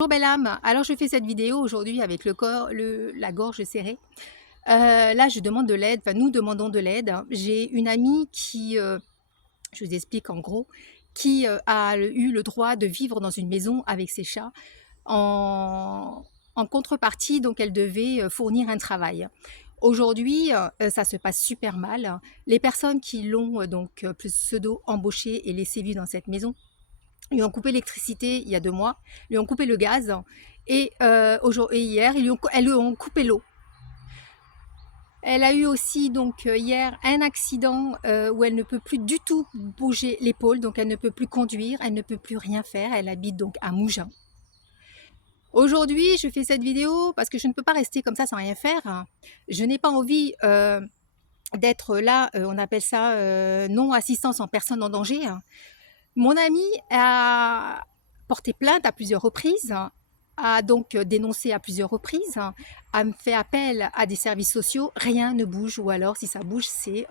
Bonjour belle âme, alors je fais cette vidéo aujourd'hui avec la gorge serrée. Là je demande de l'aide, enfin nous demandons de l'aide. J'ai une amie qui, je vous explique en gros, qui eu le droit de vivre dans une maison avec ses chats. En contrepartie, donc elle devait fournir un travail. Aujourd'hui, ça se passe super mal. Les personnes qui l'ont pseudo embauchée et laissée vivre dans cette maison lui ont coupé l'électricité il y a 2 mois, lui ont coupé le gaz et hier, elles lui ont coupé l'eau. Elle a eu aussi donc hier un accident où elle ne peut plus du tout bouger l'épaule, donc elle ne peut plus conduire, elle ne peut plus rien faire. Elle habite donc à Mougins. Aujourd'hui, je fais cette vidéo parce que je ne peux pas rester comme ça sans rien faire. Je n'ai pas envie d'être là, on appelle ça non-assistance en personne en danger. Mon ami a porté plainte à plusieurs reprises, a donc dénoncé à plusieurs reprises, a fait appel à des services sociaux, rien ne bouge, ou alors si ça bouge, c'est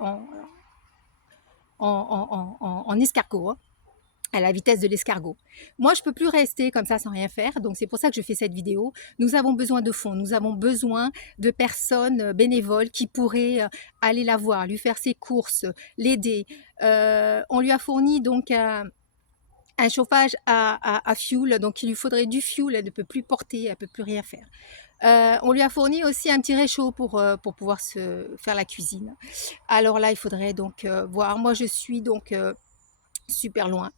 en escargot, hein, à la vitesse de l'escargot. Moi, je ne peux plus rester comme ça sans rien faire, donc c'est pour ça que je fais cette vidéo. Nous avons besoin de fonds, nous avons besoin de personnes bénévoles qui pourraient aller la voir, lui faire ses courses, l'aider. On lui a fourni donc un chauffage à fioul, donc il lui faudrait du fioul, elle ne peut plus porter, elle ne peut plus rien faire. On lui a fourni aussi un petit réchaud pour pouvoir se faire la cuisine. Alors là, il faudrait donc voir. Moi, je suis donc super loin.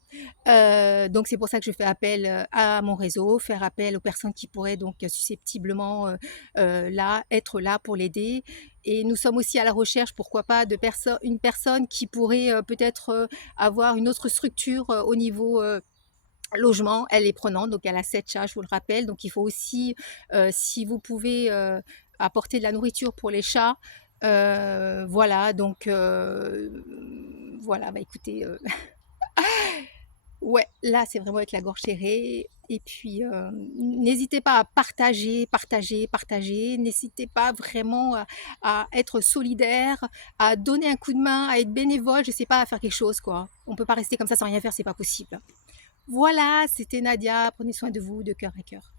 Donc c'est pour ça que je fais appel à mon réseau, faire appel aux personnes qui pourraient donc susceptiblement être là pour l'aider. Et nous sommes aussi à la recherche, pourquoi pas, une personne qui pourrait peut-être avoir une autre structure au niveau logement. Elle est prenante, donc elle a 7 chats, je vous le rappelle. Donc il faut aussi, si vous pouvez apporter de la nourriture pour les chats, voilà, donc voilà, bah écoutez, ouais, là, c'est vraiment avec la gorge serrée. Et puis, n'hésitez pas à partager, partager, partager. N'hésitez pas vraiment à être solidaire, à donner un coup de main, à être bénévole, je sais pas, à faire quelque chose, quoi. On peut pas rester comme ça sans rien faire, c'est pas possible. Voilà, c'était Nadia. Prenez soin de vous, de cœur à cœur.